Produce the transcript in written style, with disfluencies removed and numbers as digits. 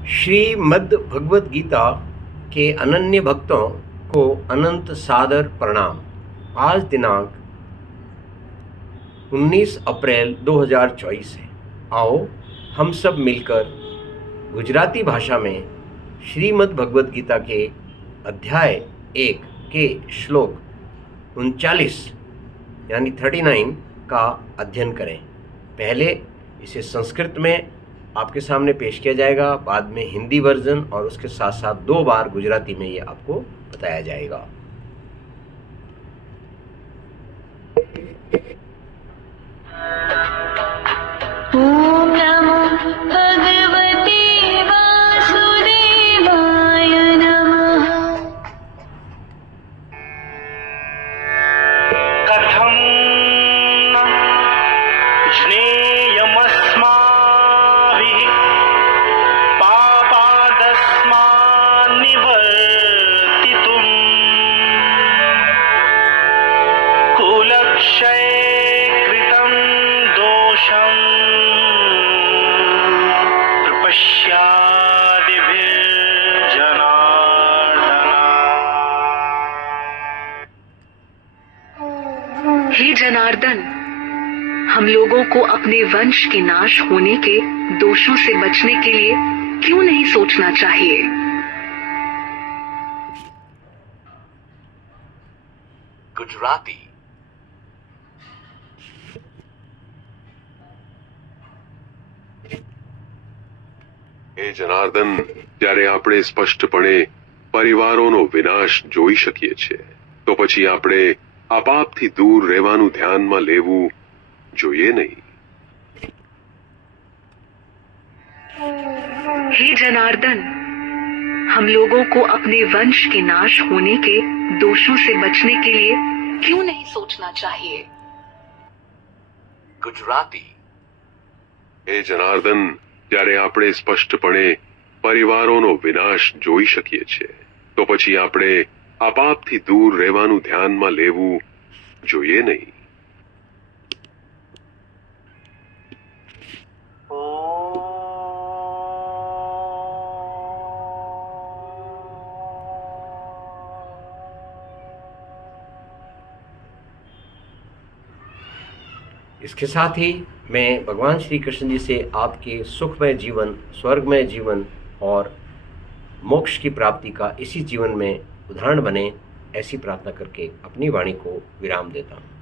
श्रीमद् भगवद गीता के अनन्य भक्तों को अनंत सादर प्रणाम। आज दिनांक 19 अप्रैल 2024 है। आओ हम सब मिलकर गुजराती भाषा में श्रीमद् भगवद गीता के अध्याय 1 के श्लोक 39 यानी 39 का अध्ययन करें। पहले इसे संस्कृत में आपके सामने पेश किया जाएगा, बाद में हिंदी वर्जन और उसके साथ साथ 2 बार गुजराती में ये आपको बताया जाएगा। ओम नमो भगवते वासुदेवाय नमः। कथं न ज्ञेयमस्माभिः पापादस्मान्निवर्तितुम् कुलक्षये कृतं दोषं प्रपश्यादिभिर्जनार्दन। हे जनार्दन, हम लोगों को अपने वंश के नाश होने के दोषों से बचने के लिए क्यों नहीं सोचना चाहिए? गुजराती। હે જનાર્દન, જ્યારે આપણે સ્પષ્ટપણે પરિવારોનો વિનાશ જોઈ શકીએ છીએ તો પછી આપણે આ પાપથી દૂર રહેવાનું ધ્યાનમાં લેવું જોઈએ નહીં। हे जनार्दन, हम लोगों को अपने वंश के नाश होने के दोषों से बचने के लिए क्यों नहीं सोचना चाहिए? गुजराती। હે જનાર્દન, જ્યારે આપણે સ્પષ્ટપણે પરિવારોનો વિનાશ જોઈ શકીએ છીએ તો પછી આપણે આ પાપથી દૂર રહેવાનું ધ્યાનમાં લેવું જોઈએ નહીં। इसके साथ ही मैं भगवान श्री कृष्ण जी से आपके सुखमय जीवन, स्वर्गमय जीवन और मोक्ष की प्राप्ति का इसी जीवन में उदाहरण बने, ऐसी प्रार्थना करके अपनी वाणी को विराम देता हूँ।